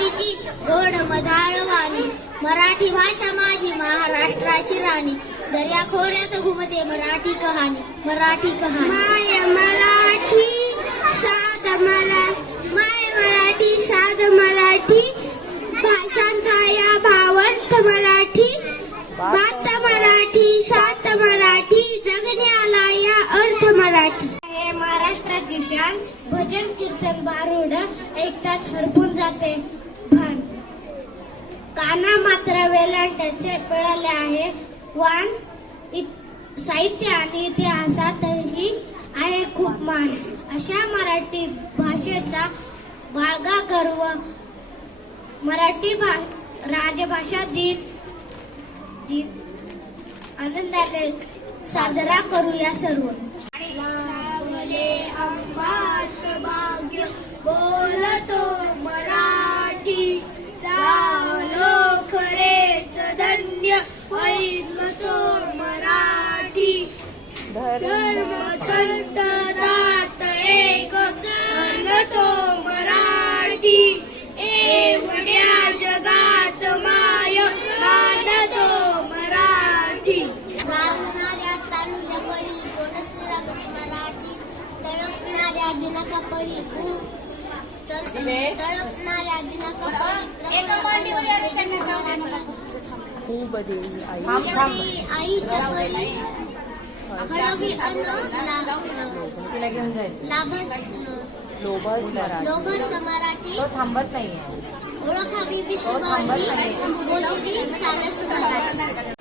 मराठीची गोड मधाळ वाणी, मराठी भाषा माझी महाराष्ट्राची राणी, दर्या खोऱ्यात घुमते मराठी कहाणी, मराठी कहाणी. माय मराठी साध मराठी भाषांचा या भावार्थ मराठी, बात मराठी सात मराठी जगण्याला या अर्थ मराठी. हे महाराष्ट्राची शान, भजन कीर्तन भारुड ऐकताच हरपून जाते भान. काना मात्र वेलांट्याचे पळाले आहे वान, साहित्य आणि इतिहासातही आहे खूप मान. अशा मराठी भाषेचा बाळगा गर्व, मराठी राजभाषा दिन आनंदाने साजरा करूया सर्व. आंबास भाग्य बोलतो मराठी, चालो खरेच धन्य ऐकतो मराठी. धर्म संत जात एक जाणतो मराठी, एवढ्या जगात माय मानतो मराठी. मागणाऱ्या तारुण्या परी कोणसुरा कस मराठी, तळपणाऱ्या दिनाका परी तळपणाऱ्या दिनाका परी आईच्या परी हळवी लोभस मराठी. तो थांबत नाहीये. ओळखावी विश्वभराची गोजरी सारस मराठी.